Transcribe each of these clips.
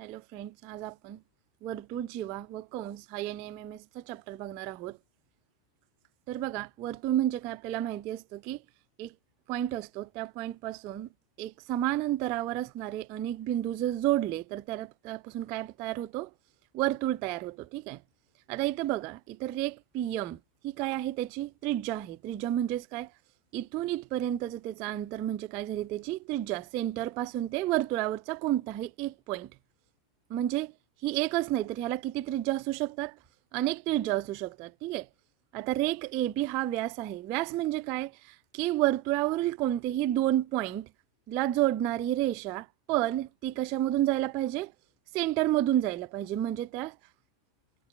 Hello friends, आज आपण वर्तुळ, जीवा व कंस हा NMMSचा चॅप्टर बघणार आहोत. तर बघा, वर्तुळ म्हणजे काय आपल्याला माहिती असतं की एक पॉईंट असतो, त्या पॉईंटपासून एक समान अंतरावर असणारे अनेक बिंदू जर जोडले तर त्यापासून काय तयार होतो? वर्तुळ तयार होतो. ठीक आहे. आता इथं बघा, इथं रेख PM ही काय आहे? त्याची त्रिज्या आहे. त्रिज्या म्हणजेच काय? इथून इथपर्यंतचं त्याचं अंतर म्हणजे काय झाली? त्याची त्रिज्या. सेंटरपासून ते वर्तुळावरचा कोणताही एक पॉईंट, म्हणजे ही एकच नाही तर ह्याला किती त्रिज्या असू शकतात? अनेक त्रिज्या असू शकतात. ठीक आहे. आता रेख AB हा व्यास आहे. व्यास म्हणजे काय? की वर्तुळावरील कोणतेही दोन पॉईंटला जोडणारी रेषा, पण ती कशामधून जायला पाहिजे? सेंटरमधून जायला पाहिजे, म्हणजे त्या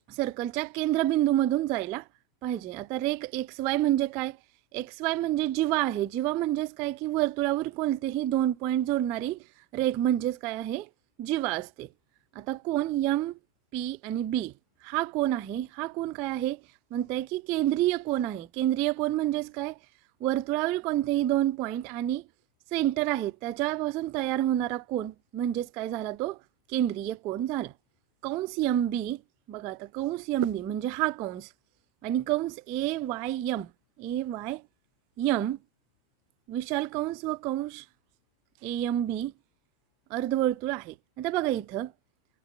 सर्कलच्या केंद्रबिंदूमधून जायला पाहिजे. आता रेख XY म्हणजे काय? XY म्हणजे जीवा आहे. जीवा म्हणजेच काय? की वर्तुळावर कोणतेही दोन पॉईंट जोडणारी रेख म्हणजेच काय आहे? जीवा असते. आता कोन MP आणि B हा कोन आहे. हा कोन काय आहे? म्हणताय की केंद्रीय कोन आहे. केंद्रीय कोन म्हणजेच काय? वर्तुळावरील कोणतेही दोन पॉईंट आणि सेंटर आहे त्याच्यापासून तयार होणारा कोन म्हणजेच काय झाला? तो केंद्रीय कोन झाला. कंस MB बघा, आता कंस MB म्हणजे हा कंस आणि कंस AYM विशाल कंस व कंस AMB अर्धवर्तुळ आहे. आता बघा, इथं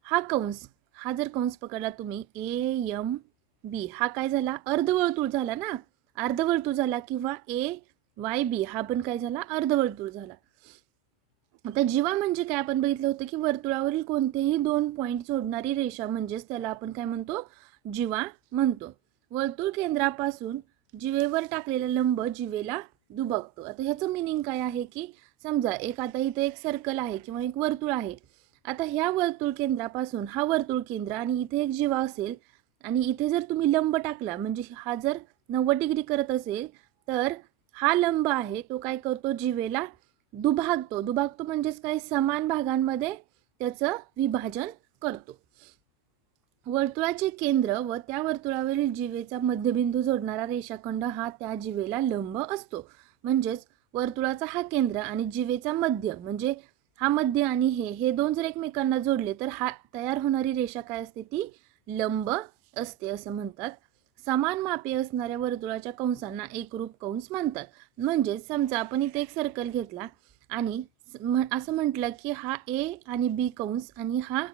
हा कंस, हा जर कंस पकडला तुम्ही AMB हा काय झाला? अर्धवर्तुळ झाला ना. अर्धवर्तुळ झाला. किंवा AYB हा पण काय झाला? अर्धवर्तुळ झाला. आता जीवा म्हणजे काय? आपण बघितलं होतं की वर्तुळावरील कोणतेही दोन पॉईंट जोडणारी रेषा म्हणजेच त्याला आपण काय म्हणतो? जीवा म्हणतो. वर्तुळ केंद्रापासून जीवेवर टाकलेला लंब जीवेला दुभगतो. आता ह्याचं मिनिंग काय आहे? की समजा आता इथे एक सर्कल आहे किंवा एक वर्तुळ आहे. आता ह्या वर्तुळ केंद्रापासून हा वर्तुळ केंद्र आणि इथे एक जीवा असेल आणि इथे जर तुम्ही लंब टाकला, म्हणजे हा जर 90 डिग्री करत असेल तर हा लंब आहे तो काय करतो? जीवेला दुभागतो. दुभागतो म्हणजेच काय? समान भागांमध्ये त्याचं विभाजन करतो. वर्तुळाचे केंद्र व त्या वर्तुळावरील जीवेचा मध्यबिंदू जोडणारा रेषाखंड हा त्या जीवेला लंब असतो. म्हणजेच वर्तुळाचा हा केंद्र आणि जीवेचा मध्य, म्हणजे हा मध्य आणि हे दोन जर एकमेकांना जोडले तर हा तयार होणारी रेषा काय असते? ती लंब असते असं म्हणतात. समान मापे असणाऱ्या वर्तुळाच्या कंसांना एकरूप कंस म्हणतात. म्हणजे समजा आपण इथे एक सर्कल घेतला आणि असं म्हटलं की हा A आणि B कंस आणि हा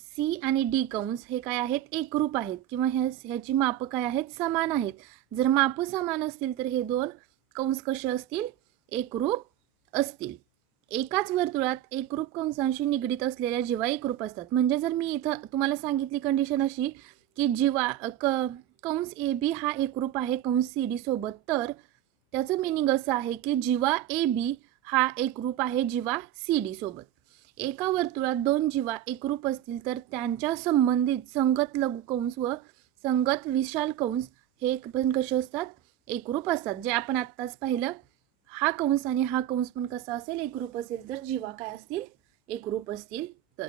C आणि D कंस हे काय आहेत? एकरूप आहेत, किंवा ह्याची माप काय आहेत? समान आहेत. जर माप समान असतील तर हे दोन कंस कसे असतील? एकरूप असतील. एकाच वर्तुळात एकरूप कंसांशी निगडित असलेल्या जीवा एकरूप असतात. म्हणजे जर मी इथं तुम्हाला सांगितली कंडिशन अशी की जीवा कंस AB हा एकरूप आहे कंस CD सोबत, तर त्याचं मिनिंग असं आहे की जीवा AB हा एकरूप आहे जीवा CD सोबत. एका वर्तुळात दोन जीवा एकरूप असतील तर त्यांच्या संबंधित संगत लघु कंस व संगत विशाल कंस हे पण कसे असतात? एकरूप असतात. जे आपण आत्ताच पाहिलं, हा कंस आणि हा कंस पण कसा असेल? एकरूप असेल. तर जीवा काय असतील? एकरूप असतील. तर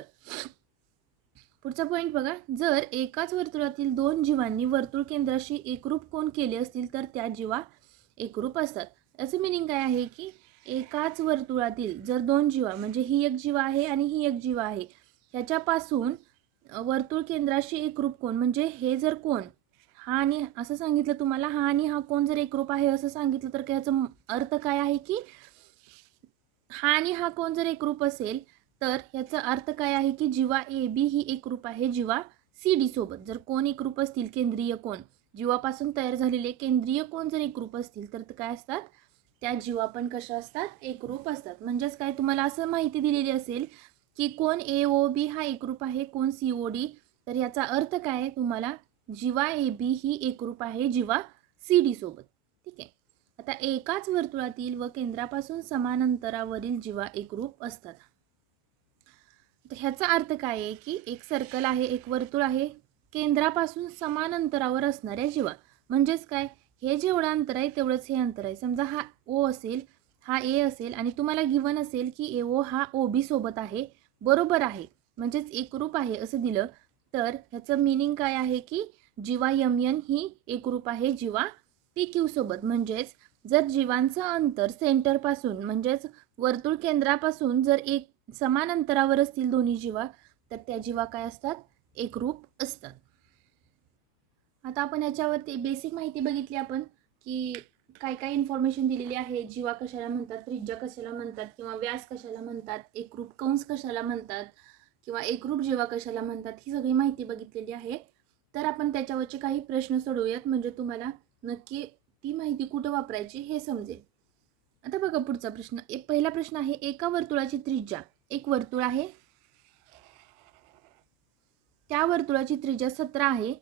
पुढचा पॉईंट बघा, जर एकाच वर्तुळातील दोन जीवांनी वर्तुळ केंद्राशी एकरूप कोन केले असतील तर त्या जीवा एकरूप असतात. याचं मिनिंग काय आहे? की एकाच वर्तुळातील जर दोन जीवा, म्हणजे ही एक जीवा आहे आणि ही एक जीवा आहे, ह्याच्यापासून वर्तुळ केंद्राशी एकरूप कोन, म्हणजे हे जर कोन हा आणि असं सांगितलं तुम्हाला, हा आणि हा कोन जर एकरूप आहे असं सांगितलं तर याचा अर्थ काय आहे? की हा आणि हा कोन जर एकरूप असेल तर याचा अर्थ काय आहे? की जीवा AB ही एकरूप आहे जीवा CD सोबत. जर कोन एकरूप असतील, केंद्रीय कोन, जीवापासून तयार झालेले केंद्रीय कोन जर एकरूप असतील तर काय असतात? त्या जीवा पण कशा असतात? एकरूप असतात. म्हणजेच काय, तुम्हाला असं माहिती दिलेली असेल की कोन AOB हा एकरूप आहे कोन COD, तर याचा अर्थ काय आहे? तुम्हाला जीवा AB ही एकरूप आहे जीवा CD सोबत. ठीक आहे. आता एकाच वर्तुळातील व केंद्रापासून समान अंतरावरील जीवा एकरूप असतात. तर ह्याचा अर्थ काय आहे? की एक सर्कल आहे, एक वर्तुळ आहे, केंद्रापासून समान अंतरावर असणाऱ्या जीवा, म्हणजेच काय? हे जेवढं अंतर आहे तेवढंच हे अंतर आहे. समजा हा O असेल, हा A असेल आणि तुम्हाला गिवन असेल की AO हा OB सोबत आहे, बरोबर आहे, म्हणजेच एकरूप आहे असं दिलं, तर ह्याचं मिनिंग काय आहे? की जीवा MN ही एकरूप आहे जीवा PQ सोबत. म्हणजेच जर जीवांचं अंतर सेंटरपासून, म्हणजेच वर्तुळ केंद्रापासून जर एक समान अंतरावर असतील दोन्ही जीवा, तर त्या जीवा काय असतात, एकरूप असतात. आता आपण याच्यावरती बेसिक माहिती बघितली आपण की काय काय इन्फॉर्मेशन दिलेली आहे, जीवा कशाला म्हणतात, त्रिज्या कशाला म्हणतात, किंवा व्यास कशाला म्हणतात, एकरूप कंस कशाला म्हणतात, किंवा एकरूप जीवा कशाला म्हणतात, ही सगळी माहिती बघितलेली आहे. तर आपण त्याच्यावरचे काही प्रश्न सोडवूयात, म्हणजे तुम्हाला नक्की ती माहिती कुठं वापरायची हे समजेल. आता बघा पुढचा प्रश्न. पहिला प्रश्न आहे, एका वर्तुळाची त्रिज्या, एक वर्तुळ आहे, त्या वर्तुळाची त्रिज्या 17 आहे,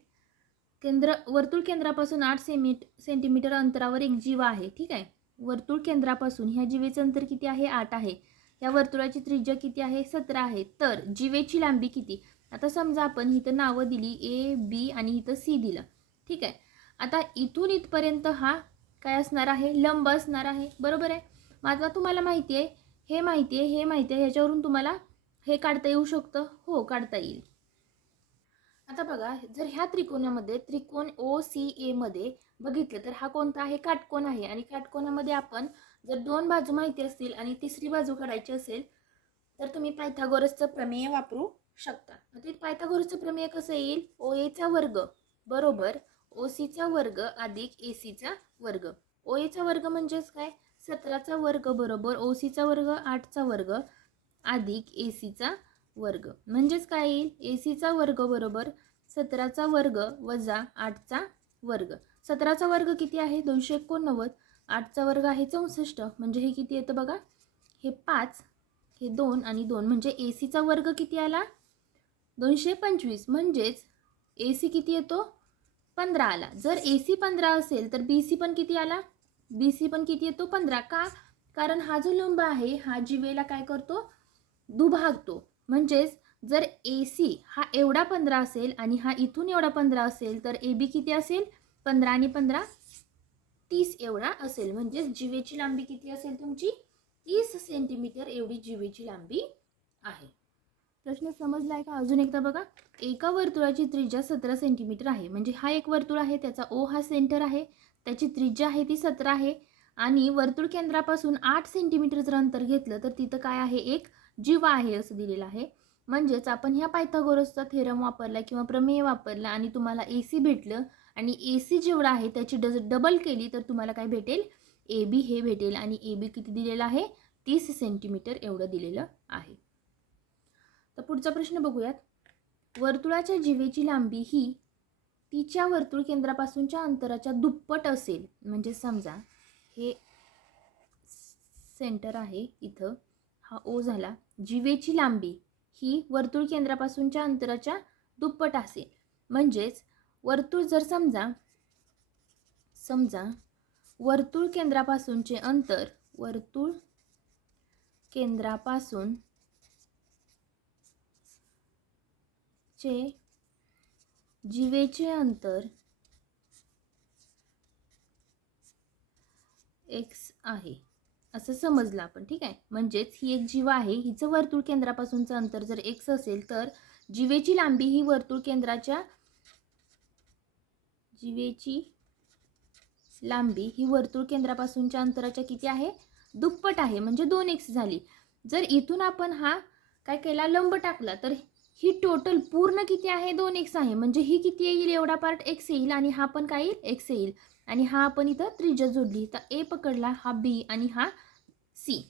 वर्तुळ केंद्रापासून 8 सेंटीमीटर अंतरावर एक जीवा आहे. ठीक आहे, वर्तुळ केंद्रापासून ह्या जीवेचं अंतर किती आहे, 8 आहे. या वर्तुळाची त्रिज्या किती आहे, 17 आहे. तर जीवेची लांबी किती. आता समजा आपण इथं नावं दिली ए बी आणि इथं सी दिलं. ठीक आहे, आता इथून इथपर्यंत हा काय असणार आहे, लंब असणार आहे, बरोबर आहे. माझा तुम्हाला माहिती आहे, हे माहिती आहे, हे माहिती आहे, ह्याच्यावरून तुम्हाला हे काढता येऊ शकतं. हो, काढता येईल. आता बघा, जर ह्या त्रिकोणामध्ये त्रिकोण ओ सी ए मध्ये बघितलं तर हा कोणता आहे, काटकोन आहे. आणि काटकोनामध्ये आपण जर दोन बाजू माहिती असतील आणि तिसरी बाजू काढायची असेल तर तुम्ही पायथागोरसचं प्रमेय वापरू शकता. आता पायथागोरसचं प्रमेय कसं येईल, ओ एचा वर्ग बरोबर ओ सीचा वर्ग अधिक ए सीचा वर्ग. ओ एचा वर्ग म्हणजेच काय, 17चा वर्ग बरोबर ओ सीचा वर्ग 8चा वर्ग अधिक ए सीचा वर्ग. म्हणजेच काय येईल, ए सीचा वर्ग बरोबर 17चा वर्ग वजा 8चा वर्ग. 17चा वर्ग किती आहे, 289. 8चा वर्ग आहे 64. म्हणजे हे किती येतं बघा, हे 5, हे 2 आणि 2, म्हणजे ए सीचा वर्ग किती आला, 225. म्हणजेच ए सी किती येतो, 15 आला. जर ए सी 15 असेल तर बी सी पण किती आला, बी सी पण किती येतो, 15. का, कारण हा जो लंब आहे हा जीवेला काय करतो, दुभागतो. म्हणजेच जर ए सी हा एवढा 15 असेल आणि हा इथून एवढा 15 असेल तर ए बी किती असेल, 15 आणि 15 30 एवढा असेल. म्हणजेच जीवेची लांबी किती असेल तुमची, 30 सेंटीमीटर एवढी जीवेची लांबी आहे. प्रश्न समजलाय का, अजून एकदा बघा. एका वर्तुळाची त्रिज्या 17 सेंटीमीटर आहे. म्हणजे हा एक वर्तुळ आहे, त्याचा ओ हा सेंटर आहे, त्याची त्रिज्या आहे ती 17 आहे. आणि वर्तुळ केंद्रापासून 8 सेंटीमीटर जर अंतर घेतलं तर तिथं काय आहे, एक जीवा आहे असं दिलेलं आहे. म्हणजेच आपण ह्या पायथागोरसचा थेरम वापरला किंवा प्रमेय वापरला आणि तुम्हाला ए सी भेटलं आणि ए सी जेवढा आहे त्याची डबल केली तर तुम्हाला काय भेटेल, ए बी हे भेटेल. आणि ए बी किती दिलेलं आहे, 30 सेंटीमीटर एवढं दिलेलं आहे. तर पुढचा प्रश्न बघूयात. वर्तुळाच्या जीवेची लांबी ही तिच्या वर्तुळ केंद्रापासूनच्या अंतराच्या दुप्पट असेल. म्हणजे समजा हे सेंटर आहे, इथं हा ओ झाला, जीवेची लांबी ही वर्तुळ केंद्रापासूनच्या अंतराच्या दुप्पट असेल. म्हणजेच वर्तुळ जर समजा वर्तुळ केंद्रापासूनचे अंतर, वर्तुळ केंद्रापासून चे जीवेचे अंतर x आहे असं समजलं आपण. ठीक आहे, म्हणजेच ही एक जीवा आहे, हिचं वर्तुळ केंद्रापासूनचं अंतर जर x असेल तर जीवेची लांबी ही वर्तुळ केंद्राच्या अंतराच्या किती आहे, दुप्पट आहे. म्हणजे 2x झाली. जर इथून आपण हा काय केला, लंब टाकला तर ही टोटल पूर्ण किती आहे, 2x आहे. म्हणजे ही किती येईल, एवढा पार्ट x येईल आणि हा पण काय येईल, x येईल. आणि हा आपण इथं त्रिज्या जोडली, तर ए पकडला, हा बी आणि हा सी.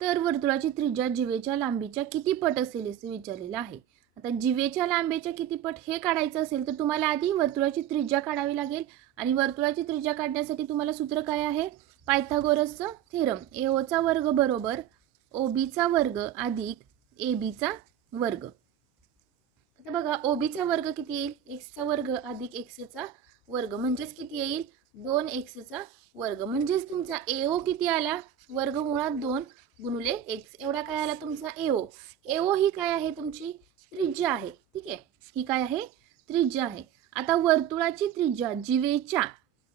तर वर्तुळाची त्रिज्या जीवेच्या लांबीच्या किती पट असेल असे विचारलेलं आहे. आता जीवेच्या लांबीच्या किती पट हे काढायचं असेल तर तुम्हाला आधी वर्तुळाची त्रिज्या काढावी लागेल. आणि वर्तुळाची त्रिज्या काढण्यासाठी तुम्हाला सूत्र काय आहे, पायथागोरसचं थेरम. एओचा वर्ग बरोबर ओ बीचा वर्ग अधिक ए बीचा वर्ग. आता बघा, ओ बीचा वर्ग किती येईल, एक्सचा वर्ग अधिक एक्सचा वर्ग. म्हणजेच किती येईल, 2x वर्ग. म्हणजेच तुमचा एओ किती आला, वर्गमुळात 2 गुणिले x एवढा काय आला तुमचा एओ. एओ ही काय आहे, तुमची त्रिज्या आहे. ठीक आहे, ही काय आहे, त्रिज्या आहे. आता वर्तुळाची त्रिज्या जीवेच्या,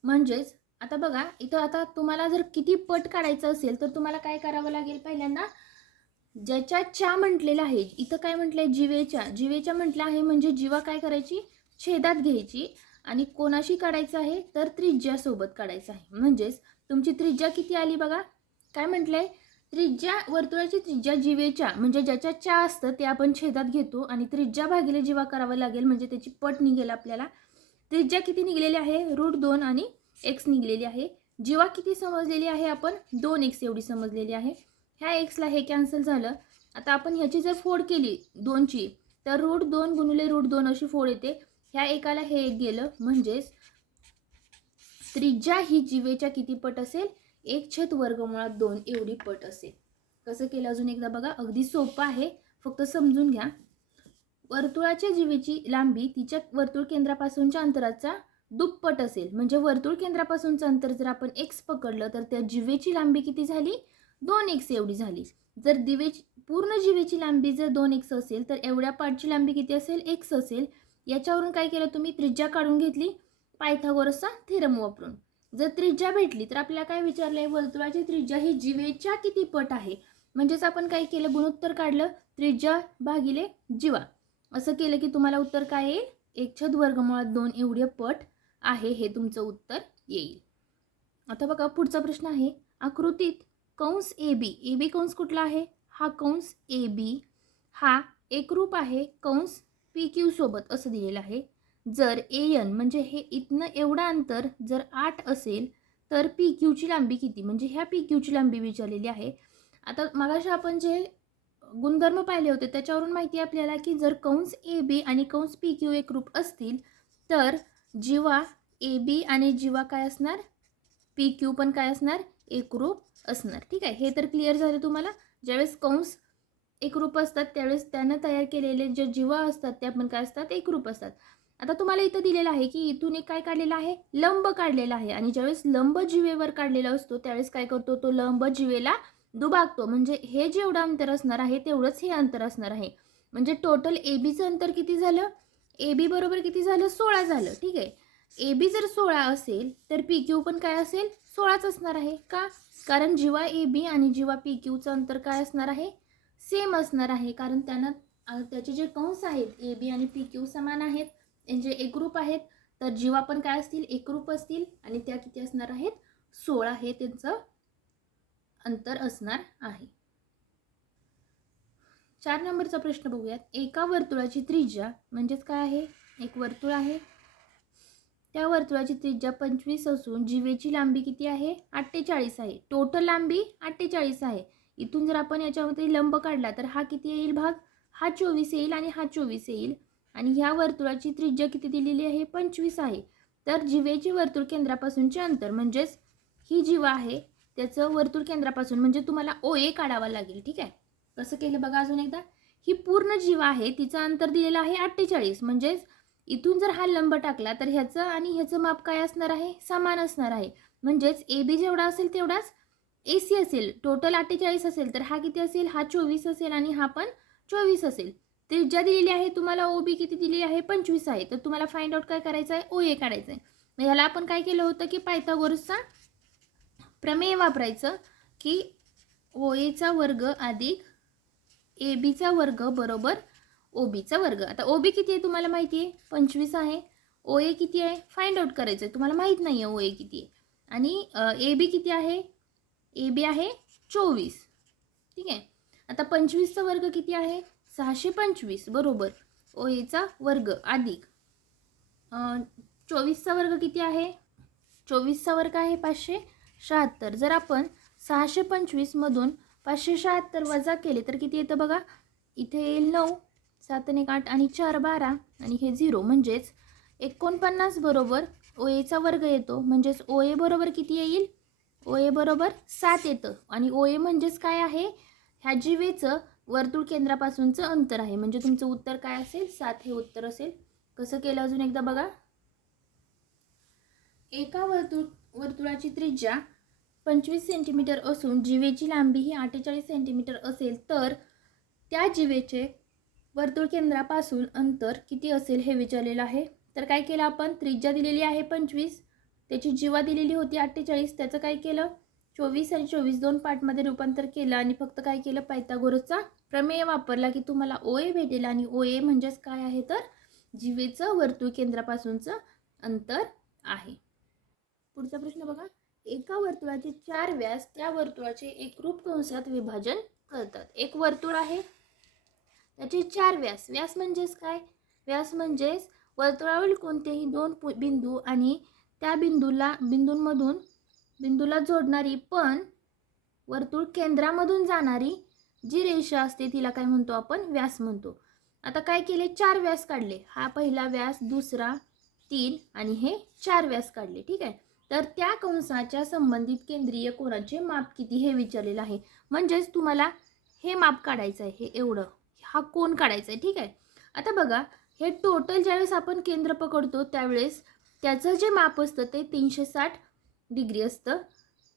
म्हणजेच आता बघा इथं, आता तुम्हाला जर किती पट काढायचं असेल तर तुम्हाला काय करावं लागेल, पहिल्यांदा ज्याच्या म्हटलेलं आहे, इथं काय म्हटलंय, जीवेच्या म्हटलं आहे. म्हणजे जीवा काय करायची, छेदात घ्यायची आणि कोणाशी काढायचं आहे, तर त्रिज्या सोबत काढायचं आहे. म्हणजेच तुमची त्रिज्या किती आली बघा, काय म्हटलंय, त्रिज्या, वर्तुळाची त्रिज्या जीवेच्या म्हणजे ज्याच्या च्या असतं ते आपण छेदात घेतो आणि त्रिज्या भागिले जीवा करावं लागेल म्हणजे त्याची पट निघेल आपल्याला. त्रिज्या किती निघलेली आहे? √2 आणि x निघलेली आहे. जीवा किती समजलेली आहे आपण? 2x एवढी समजलेली आहे. ह्या xला हे कॅन्सल झालं. आता आपण ह्याची जर फोड केली 2ची तर √2 गुणिले √2 अशी फोड येते. ह्या एकाला हे एक गेलं म्हणजेच त्रिज्या ही जीवेच्या किती पट असेल? 1/√2 एवढी पट असेल. कसं केलं अजून एकदा बघा, अगदी सोपं आहे, फक्त समजून घ्या. वर्तुळाच्या जीवेची लांबी तिच्या वर्तुळ केंद्रापासूनच्या अंतराचा दुप्पट असेल. म्हणजे वर्तुळ केंद्रापासूनचं अंतर जर आपण x पकडलं तर त्या जीवेची लांबी किती झाली? 2x एवढी झाली. जर पूर्ण जीवेची लांबी जर 2x असेल तर एवढ्या पार्टची लांबी किती असेल? x असेल. याच्यावरून काय केलं तुम्ही? त्रिज्या काढून घेतली पायथागोरसचा थेरम वापरून. जर त्रिज्या भेटली तर आपल्याला काय विचारलंय? वर्तुळाची त्रिज्या ही जीवेच्या किती पट आहे. म्हणजेच आपण काय केलं? गुणोत्तर काढलं, त्रिज्या भागिले जीवा असं केलं की तुम्हाला उत्तर काय येईल? 1/√2 एवढे पट आहे, हे तुमचं उत्तर येईल. आता बघा पुढचा प्रश्न आहे. आकृतीत कंस AB कंस कुठला आहे? हा कंस AB हा एकरूप आहे कंस PQ सोबत असं दिलेलं आहे. जर AN म्हणजे हे इथनं एवढं अंतर जर 8 असेल तर PQ ची लांबी किती? म्हणजे ह्या PQ ची लांबी विचारलेली आहे. आता मगाशी आपण जे गुणधर्म पाहिले होते त्याच्यावरून माहिती आहे आपल्याला की जर कंस AB आणि कंस PQ एकरूप असतील तर जीवा AB आणि जीवा काय असणार? PQ पण काय असणार? एकरूप असणार. ठीक आहे, हे तर क्लिअर झालं तुम्हाला. ज्यावेळेस कंस एकरूप असतात त्यावेळेस त्यानं तयार केलेले जे जीवा असतात त्या पण काय असतात? एकरूप असतात. आता तुम्हाला इथं दिलेलं आहे की इथून एक काय काढलेलं आहे? लंब काढलेला आहे. आणि ज्यावेळेस लंब जीवेवर काढलेला असतो त्यावेळेस काय करतो? तो लंब जीवेला दुभागतो. म्हणजे हे जेवढं अंतर असणार आहे तेवढंच हे अंतर असणार आहे. म्हणजे टोटल ABचं अंतर किती झालं? AB बरोबर किती झालं? 16 झालं. ठीक आहे, AB जर 16 असेल तर PQ पण काय असेल? 16च असणार आहे. का? कारण जीवा AB आणि जीवा PQचं अंतर काय असणार आहे? सेम असणार आहे. कारण त्याचे जे कंस आहेत AB आणि PQ समान आहेत, म्हणजे एकरूप आहेत. तर जीवा पण काय असतील? एकरूप असतील. आणि त्या किती असणार आहेत? 16 हे त्यांचं अंतर असणार आहे. 4 नंबरचा प्रश्न बघूयात. एका वर्तुळाची त्रिज्या म्हणजेच काय आहे? एक वर्तुळ आहे, त्या वर्तुळाची त्रिज्या 25 असून जीवेची लांबी किती आहे? 48 आहे. टोटल लांबी 48 आहे. इथून जर आपण याच्यामध्ये लंब काढला तर हा किती येईल भाग? हा 24 येईल आणि हा 24 येईल. आणि ह्या वर्तुळाची त्रिज्या किती दिलेली आहे? 25 आहे. तर जीवेचे वर्तुळ केंद्रापासूनचे अंतर म्हणजेच ही जीवा आहे त्याचं वर्तुळ केंद्रापासून म्हणजे तुम्हाला OA काढावा लागेल. ठीक आहे, कसं केलं बघा अजून एकदा. ही पूर्ण जीवा आहे तिचं अंतर दिलेलं आहे 48. म्हणजेच इथून जर हा लंब टाकला तर ह्याचं आणि ह्याचं माप काय असणार आहे? समान असणार आहे. म्हणजेच AB जेवढा असेल तेवढाच AC असेल. टोटल 48 असेल तर हा किती असेल? हा 24 असेल आणि हा पण 24 असेल. त्रिज्या दिलेली आहे तुम्हाला, OB किती दिलेली आहे? 25 आहे. तर तुम्हाला फाइंड आउट काय करायचं आहे? OA काढायचं आहे. मग ह्याला आपण काय केलं होतं की पायथागोरसचा प्रमेय वापरायचं की OAचा वर्ग अधिक ABचा वर्ग बरोबर OBचा वर्ग. आता OB किती आहे तुम्हाला माहिती आहे? 25 आहे. OA किती आहे? फाइंड आउट करायचं आहे. तुम्हाला माहीत नाही आहे OA किती आहे. आणि AB किती आहे? AB आहे 24. ठीक आहे, आता 25चा वर्ग किती आहे? 625 बरोबर OAचा वर्ग अधिक 24चा वर्ग किती आहे? 24चा वर्ग आहे 576. जर आपण 625 मधून 576 वजा केले तर किती येतं बघा? इथे येईल 9, 7 आणि 8 आणि 4 12 आणि हे 0 म्हणजेच 49 बरोबर OAचा वर्ग येतो. म्हणजेच OA बरोबर किती येईल? OA बरोबर 7 येतं. आणि OA म्हणजेच काय आहे? ह्या जीवेचं वर्तुळ केंद्रापासूनचं अंतर आहे. म्हणजे तुमचं उत्तर काय असेल? 7 हे उत्तर असेल. कसं केलं अजून एकदा बघा. एका वर्तुळाची त्रिज्या 25 सेंटीमीटर असून जीवेची लांबी ही 48 सेंटीमीटर असेल तर त्या जीवेचे वर्तुळ केंद्रापासून अंतर किती असेल हे विचारलेलं आहे. तर काय केलं आपण? त्रिज्या दिलेली आहे 25, त्याची जीवा दिलेली होती 48. त्याचं काय केलं? 24 आणि 24 दोन पार्टमध्ये रूपांतर केलं आणि फक्त काय केलं? पायथागोरसचा प्रमेय वापरला की तुम्हाला OA भेटेल. आणि OA म्हणजेच काय आहे? तर जीवेचं वर्तुळ केंद्रापासूनचं अंतर आहे. पुढचा प्रश्न बघा. एका वर्तुळाचे 4 व्यास त्या वर्तुळाचे एकरूप कंसात विभाजन करतात. एक वर्तुळ आहे, त्याचे 4 व्यास. व्यास म्हणजेच काय? व्यास म्हणजेच वर्तुळावरील कोणतेही 2 बिंदू आणि त्या बिंदूला जोडणारी पण वर्तुळ केंद्रामधून जाणारी जी रेषा असते तिला काय म्हणतो आपण? व्यास म्हणतो. आता काय केले? 4 व्यास काढले. हा पहिला व्यास, दुसरा, 3 आणि हे 4 व्यास काढले. ठीक आहे. तर त्या कंसाच्या संबंधित केंद्रीय कोनाचे माप किती हे विचारलेलं आहे. म्हणजेच तुम्हाला हे माप काढायचं आहे, हे एवढं हा कोन काढायचा आहे. ठीक आहे. आता बघा, हे टोटल ज्यावेळेस आपण केंद्र पकडतो त्यावेळेस त्याचं जे माप असतं ते 360 डिग्री असतं.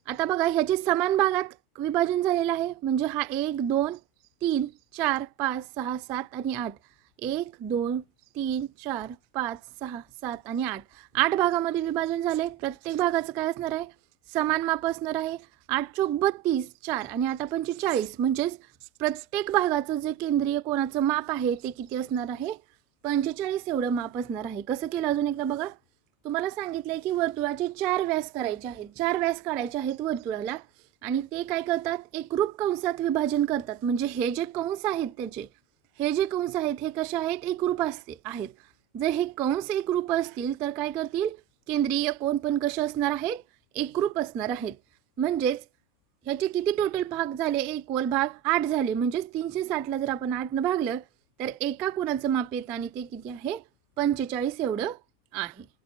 आता बघा, ह्याचे समान भागात विभाजन झालेलं आहे. म्हणजे हा 1 2 3 4 5 6 7 आणि 8. 1 2 3 4 5 6 7 आणि 8. 8 भागामध्ये विभाजन झाले. प्रत्येक भागाचं काय असणार आहे? समान माप असणार आहे. 8 चौक 32, 4 आणि 8 पंचे 40. म्हणजेच प्रत्येक भागाचं जे केंद्रीय कोनाचं माप आहे ते किती असणार आहे? 45 एवढं माप असणार आहे. कसं केलं अजून एकदा बघा. तुम्हाला सांगितलंय की वर्तुळाचे 4 व्यास करायचे आहेत. 4 व्यास काढायचे आहेत वर्तुळाला आणि ते काय करतात? एकरूप कंसात विभाजन करतात. म्हणजे हे जे कंस आहेत हे जे कंस आहेत हे कसे आहेत? एकरूप आहेत. जर हे कंस एकरूप असतील तर काय करतील? केंद्रीय कोन पण कसे असणार आहेत? एकरूप असणार आहेत. म्हणजेच ह्याचे किती टोटल भाग झाले? इक्वल भाग 8 झाले. म्हणजेच 360ला जर आपण 8 ने भागलं तर एका कोनाचं माप येतं आणि ते किती आहे? 45 एवढं आहे.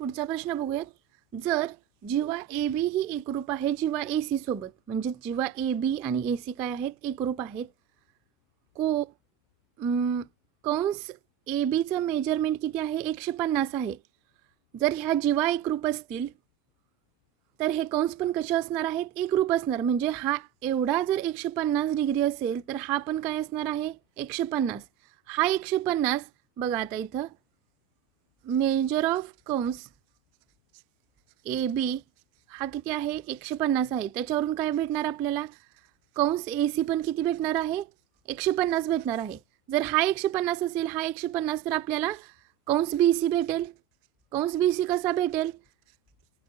पुढचा प्रश्न बघूयात. जर जीवा ए बी ही एकरूप आहे जीवा ए सी सोबत, म्हणजे जीवा ए बी आणि ए सी काय आहेत? एकरूप आहेत. कंस ए बीचं मेजरमेंट किती आहे? 150 आहे. जर ह्या जीवा एकरूप असतील तर हे कंस पण कसे असणार आहेत? एकरूप असणार. म्हणजे हा एवढा जर 150 डिग्री असेल तर हा पण काय असणार आहे? 150. हा 150 बघा, आता इथं मेजर ऑफ कंस ए बी हा किती आहे? 150 आहे. त्याच्यावरून काय भेटणार आपल्याला? कंस ए सी पण किती भेटणार आहे? 150 भेटणार आहे. जर हा 150 असेल, हा 150, तर आपल्याला कंस बी सी भेटेल. कंस बी सी कसा भेटेल?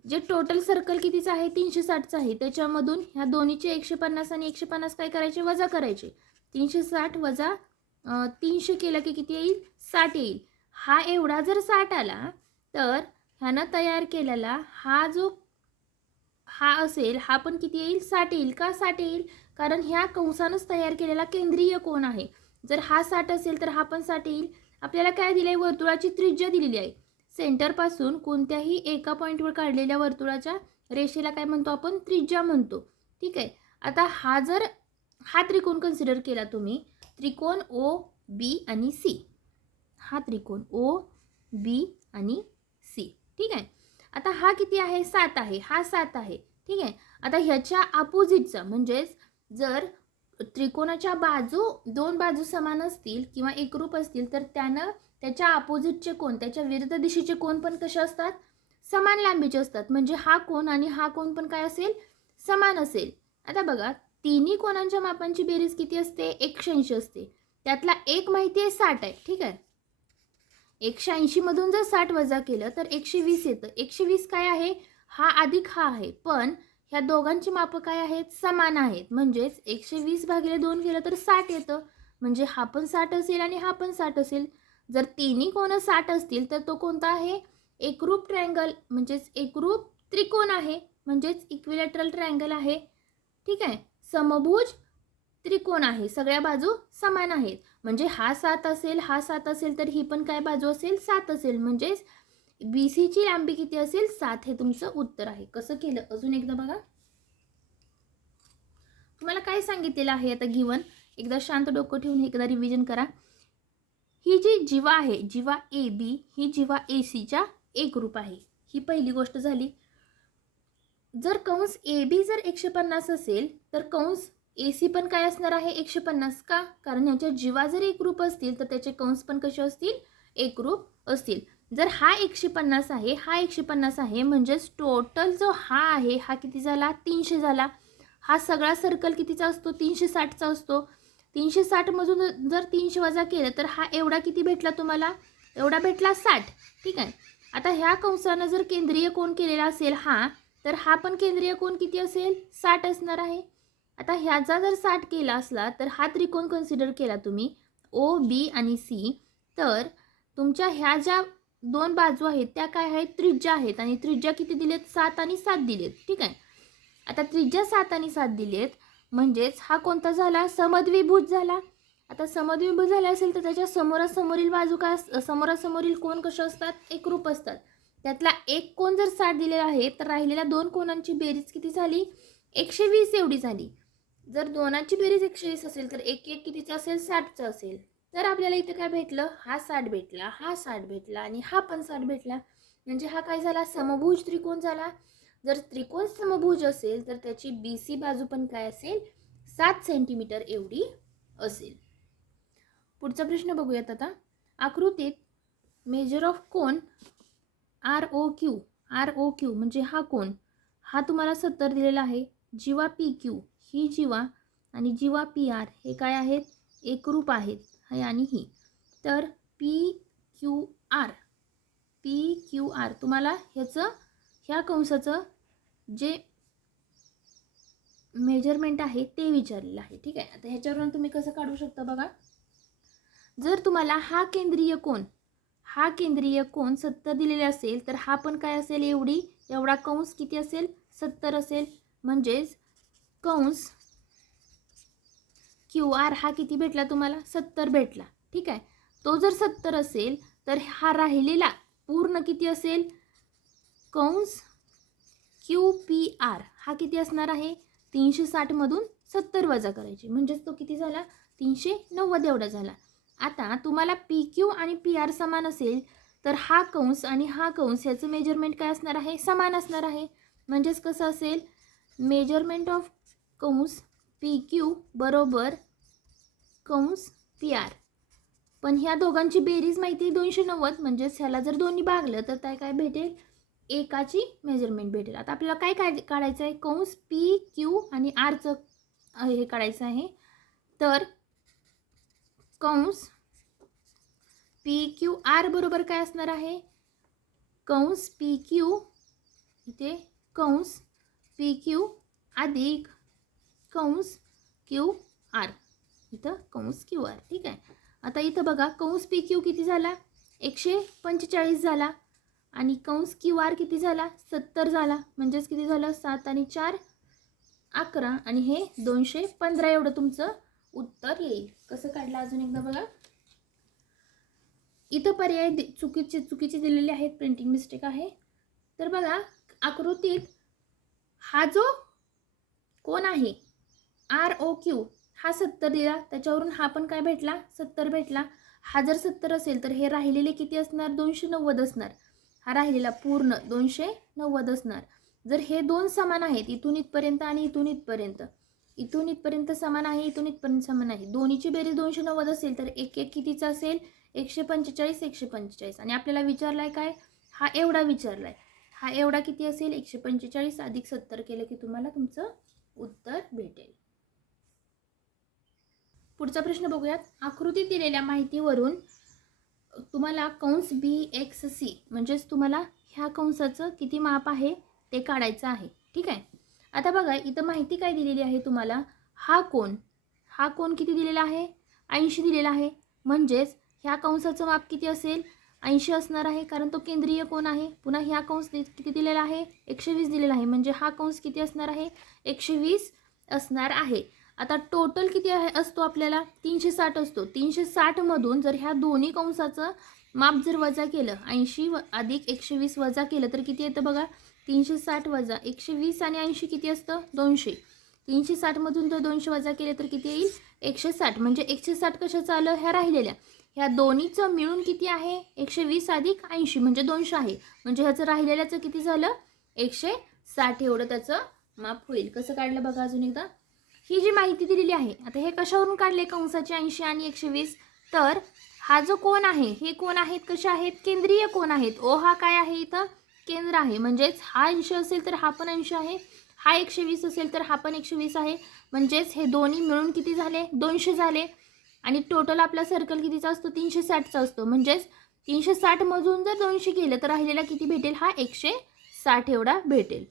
जे टोटल सर्कल कितीचं आहे? 360चं आहे. त्याच्यामधून ह्या दोन्हीचे 150 आणि 150 काय करायचे? वजा करायचे. 360 वजा 300 केलं की किती येईल? 60 येईल. हा एवढा जर 60 आला तर ह्यानं तयार केलेला हा असेल, हा पण किती येईल? 60 येईल. का 60 येईल? कारण ह्या कंसानंच तयार केलेला केंद्रीय कोन आहे. जर हा 60 असेल तर हा पण 60 येईल. आपल्याला काय दिलं आहे? वर्तुळाची त्रिज्या दिलेली आहे. सेंटरपासून कोणत्याही एका पॉईंटवर काढलेल्या वर्तुळाच्या रेषेला काय म्हणतो आपण? त्रिज्या म्हणतो. ठीक आहे. आता हा त्रिकोण कन्सिडर केला तुम्ही, त्रिकोण ओ बी आणि सी. हा त्रिकोण ओ बी आणि सी. ठीक आहे. आता हा किती आहे? 7 आहे. हा 7 आहे. ठीक आहे. आता ह्याच्या अपोजिटचा, म्हणजेच जर त्रिकोणाच्या दोन बाजू समान असतील किंवा एकरूप असतील तर त्याच्या अपोजिटचे कोन, त्याच्या विरुद्ध दिशेचे कोन पण कसे असतात? समान लांबीचे असतात. म्हणजे हा कोन आणि हा कोन पण काय असेल? समान असेल. आता बघा, तिन्ही कोनांच्या मापांची बेरीज किती असते? 180 असते. त्यातला एक माहिती आहे 60 आहे. ठीक आहे. 180 मधून जर 60 वजा केलं तर 120 येतं. 120 काय आहे? हा अधिक हा आहे. पण ह्या दोघांची मापं काय आहेत? समान आहेत. म्हणजेच 120 भागिले 2 केलं तर 60 येतं. म्हणजे हा पण 60 असेल आणि हा पण 60 असेल. जर तिन्ही कोन 60 असतील तर तो कोणता आहे? एकरूप ट्रायंगल, म्हणजेच एकरूप त्रिकोण आहे. म्हणजेच इक्विलॅटरल ट्रायंगल आहे. ठीक आहे. समभुज त्रिकोण आहे. सगळ्या बाजू समान आहेत. म्हणजे हा 7 असेल, हा 7 असेल तर ही पण काय बाजू असेल? 7 असेल. म्हणजेच बी सीची लांबी किती असेल? 7 हे तुमचं उत्तर आहे. कसं केलं अजून एकदा बघा. तुम्हाला काय सांगितलेलं आहे आता गिवन, एकदा शांत डोकं ठेवून एकदा रिव्हिजन करा. ही जी जीवा आहे, जीवा ए बी ही जीवा ए सीच्या एकरूप आहे. ही पहिली गोष्ट झाली. जर कंस ए बी जर 150 असेल तर कंस ए सी पण काय असणार आहे? 150. का? कारण याच्या जीवा जर एकरूप असतील तर त्याचे कंस पण कसे असतील? एकरूप असतील. जर हा 150 आहे, हा 150 आहे, म्हणजेच टोटल जो हा आहे हा किती झाला? 300 झाला. हा सगळा सर्कल कितीचा असतो? 360चा असतो. 360 मधून जर 300 वजा केलं तर हा एवढा किती भेटला तुम्हाला? एवढा भेटला 60. ठीक आहे. आता ह्या कंसानं जर केंद्रीय कोन केलेला असेल हा, तर हा पण केंद्रीय कोन किती असेल 60 असणार आहे. आता ह्याचा जर 60 केला असला तर हा त्रिकोण कन्सिडर केला तुम्ही ओ बी आणि सी, तर तुमच्या ह्या ज्या दोन बाजू आहेत त्या काय आहेत त्रिज्या आहेत आणि त्रिज्या किती दिलेत 7 आणि 7 दिलेत. ठीक आहे. आता त्रिज्या 7 आणि 7 दिलेत म्हणजेच हा कोणता झाला समद्विभुज झाला. आता समद्विभुज झाला असेल तर त्याच्या समोरासमोरील बाजू काय समोरासमोरील कोण कसे असतात एकरूप असतात. त्यातला एक कोण जर 60 दिलेला आहे तर राहिलेल्या दोन कोणांची बेरीज किती झाली 120 एवढी झाली. जर दोनांची बेरीज 120 असेल तर एक एक कितीचा असेल 60चा असेल. तर आपल्याला इथे काय भेटलं हा 60 भेटला, हा 60 भेटला आणि हा पण 60 भेटला. म्हणजे हा काय झाला समभुज त्रिकोण झाला. जर त्रिकोण समभुज असेल तर त्याची BC बाजू पण काय असेल 7 सेंटीमीटर एवढी असेल. पुढचा प्रश्न बघूयात आता. आकृतीत मेजर ऑफ कोन ROQ म्हणजे हा कोन हा तुम्हाला 70 दिलेला आहे. जीवा PQ ही जीवा आणि जीवा PR हे काय आहेत एकरूप आहेत हे आणि ही. तर PQR तुम्हाला ह्याचं ह्या कंसाचं जे मेजरमेंट आहे ते विचारलेलं आहे. ठीक आहे. आता ह्याच्यावरून तुम्ही कसं काढू शकता बघा. जर तुम्हाला हा केंद्रीय कोन 70 दिलेले असेल तर हा पण काय असेल एवढा कंस किती असेल 70 असेल. म्हणजेच कंस QR हा किती भेटला तुम्हाला 70 भेटला. ठीक आहे. तो जर 70 असेल तर हा राहिलेला पूर्ण किती असेल कंस QPR हा किती असणार आहे 360 मधून 70 वजा करायचे म्हणजेच तो किती झाला 390 एवढा झाला. आता तुम्हाला PQ आणि PR समान असेल तर हा कंस आणि हा कंस याचं मेजरमेंट काय असणार आहे समान असणार आहे. म्हणजेच कसं असेल मेजरमेंट ऑफ कंस PQ बरोबर कंस PR. पण ह्या दोघांची बेरीज माहिती 290 म्हणजेच ह्याला जर दोन्ही भागलं तर काय भेटेल एकाची मेजरमेंट भेटेल. आता आपल्याला काय काढायचं आहे कंस PQ आणि Rचं हे काढायचं आहे. तर कंस PQR बरोबर काय असणार आहे कंस PQ इथे कंस PQ अधिक कंस QR इथं कंस QR. ठीक आहे. आता इथं बघा कंस PQ किती झाला 145 झाला आणि कंस QR किती झाला 70 झाला. म्हणजेच किती झालं 7 आणि 4 11 आणि हे 215 एवढं तुमचं उत्तर येईल. कसं काढलं अजून एकदा बघा. इथं पर्याय चुकीचे दिलेले आहेत प्रिंटिंग मिस्टेक आहे. तर बघा आकृतीत हा जो कोण आहे ROQ हा 70 दिला त्याच्यावरून हा पण काय भेटला 70 भेटला. हा जर 70 असेल तर हे राहिलेले किती असणार 290 असणार. हा राहिलेला पूर्ण 290 असणार. जर हे दोन समान आहेत इथून इथपर्यंत आणि इथून इथपर्यंत समान आहे इथून इथपर्यंत समान आहे दोन्हीची बेरीज 290 असेल तर एक एक कितीचा असेल 145 आणि आपल्याला विचारलाय काय हा एवढा विचारलाय. हा एवढा किती असेल 145 अधिक 70 केलं की तुम्हाला तुमचं उत्तर भेटेल. पुढचा प्रश्न बघूयात. आकृतीत दिलेल्या माहितीवरून तुम्हाला कंस BXC म्हणजेच तुम्हाला ह्या कंसाचं किती माप आहे ते काढायचं आहे. ठीक आहे. आता बघा इथं माहिती काय दिलेली आहे तुम्हाला हा कोन किती दिलेला आहे 80 दिलेला आहे. म्हणजेच ह्या कंसाचं माप किती असेल 80 असणार आहे कारण तो केंद्रीय कोन आहे. पुन्हा ह्या कंस किती दिलेला आहे 120 दिलेला आहे म्हणजे हा कंस किती असणार आहे 120 असणार आहे. आता टोटल किती असतो आपल्याला 360 असतो. 360 मधून जर ह्या दोन्ही कंसाचं माप जर वजा केलं 80 अधिक 120 वजा केलं तर किती येतं बघा 360 वजा 120 आणि 80 किती असतं 200. 360 मधून जर 200 वजा केले तर किती येईल 160. म्हणजे 160 कशाचं आलं ह्या राहिलेल्या ह्या दोन्हीचं मिळून किती आहे 120 अधिक 80 म्हणजे 200 आहे. म्हणजे ह्याचं राहिलेल्याचं किती झालं 160 एवढं त्याचं माप होईल. कसं काढलं बघा अजून एकदा. ही जी माहिती दिलेली आहे आता हे कशावरून काढले कंसाचे 80 आणि 120 तर हा जो कोन आहे हे कोण आहेत कसे आहेत केंद्रीय कोन आहेत. ओ हा काय आहे इथं केंद्र आहे म्हणजेच हा 80 असेल तर हा पण 80 आहे. हा 120 असेल तर हा पण 120 आहे. म्हणजेच हे दोन्ही मिळून किती झाले 200 झाले आणि टोटल आपला सर्कल कितीचा असतो 360चा असतो. म्हणजेच 360 मधून जर 200 गेलं तर राहिलेला किती भेटेल? हा 160 एवढा भेटेल.